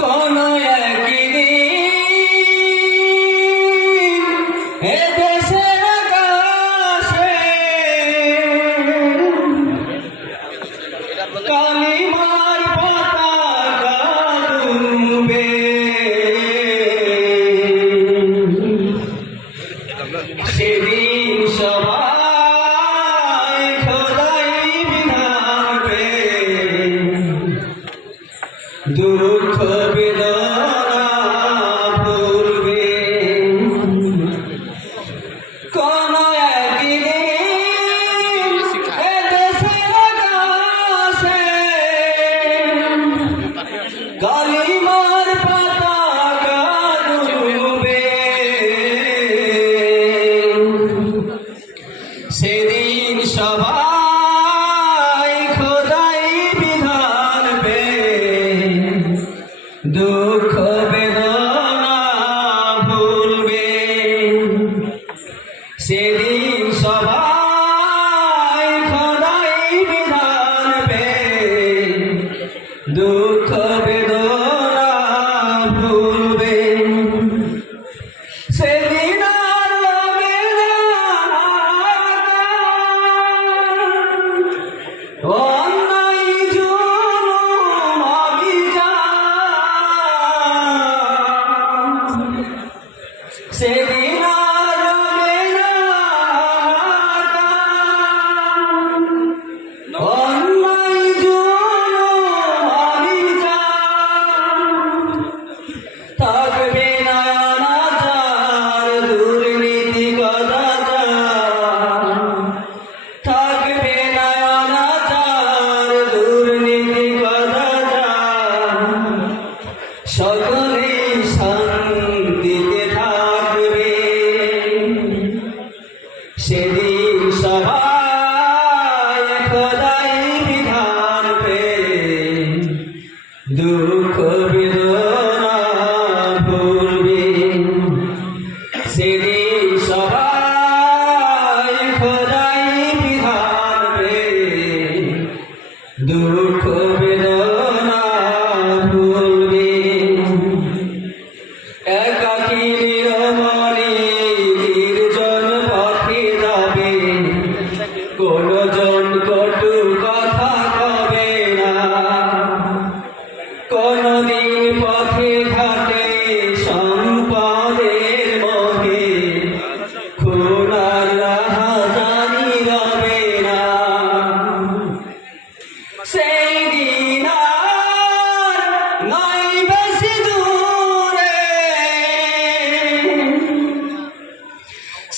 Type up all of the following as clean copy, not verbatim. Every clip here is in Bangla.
কোন একদিন এ দেশের আকাশে কালিমার পতাকা উড়বে, সেদিন সবাই খোদাই বিধান পে দুঃখ বেদনা ভুলবে। কোন একদিন এ দেশের আকাশে কালিমার পতাকা উড়বে, সেদিন সবাই খোদাই বিধান পে দুঃখ বেদনা ভুলবে, সেদিন সবাই খোদাই বিধান পে দুঃখ বেদনা ভুলবে। সেদিন আর রবে না অন্যায় জুলুম অবিচার, সেদিন আর রবে না অন্যায় জুলুম অবিচার, থাকবে না অনাচার দুর্নীতি কদাচার, থাকবে না অনাচার দুর্নীতি কদাচার, সকলে শান্তিতে থাকবে, সেদিন সবাই খোদাই বিধান পে দুঃখ বেদনা ভুলবে, সেদিন সবাই খোদাই বিধান পে দুঃখ বেদনা ভুলবে। একাকী নিরমণি নির্জন পথে যাবে, কোনো জন কটু কথা কবে না, কোনদিন পথে ঘাটে সম্পদের মোহে খুনার রাহাজানি রবে না, সেই দিন আর নয় বেশি দূরে,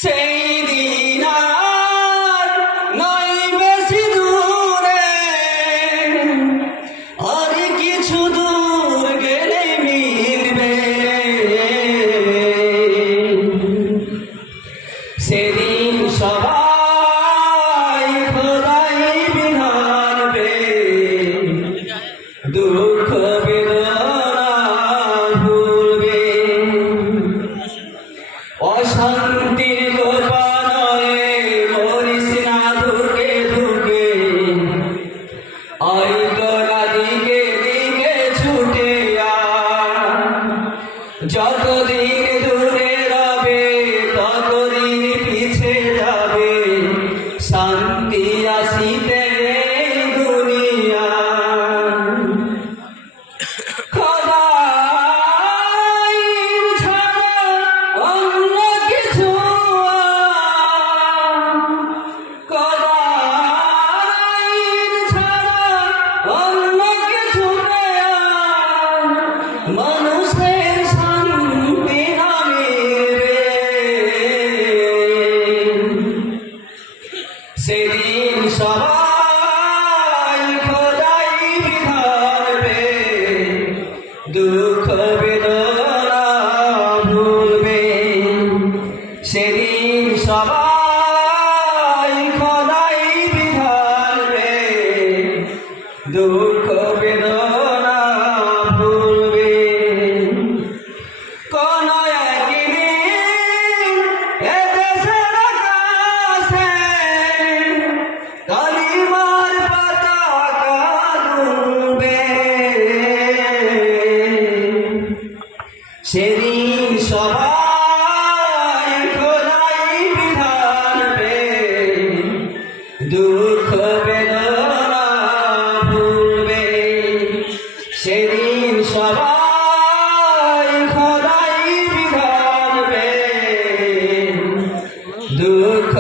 সেই দিন আর নয় বেশি দূরে, আর কিছু দূর গেলে মিলবে, সেদিন সবাই খোদাই বিধান পে দুঃখ বেদনা ভুলবে, অশান্তির গোপনে মরিস না ধুকে ধুকে, আইতলা দিকে দিকে ছুটে যতদিন দূরে রবে ততদিন পিছে যাবে, শান্তি আসিতে দুনিয়া খোদাই ছাড়া অন্য কিছু খোদাই ছাড়া অন্য কিছু মানুষের শান্তি না মিলবে, সেদিন সবাই খোদাই বিধান পে দুঃখ বেদনা ভুলবে, সেদিন সবাই খোদাই বিধান পে দুঃখ বেদনা ভুলবে। কোন একদিন এ দেশের আকাশে কালিমার পতাকা উড়বে, সেদিন সবাই খোদাই বিধান দুঃখ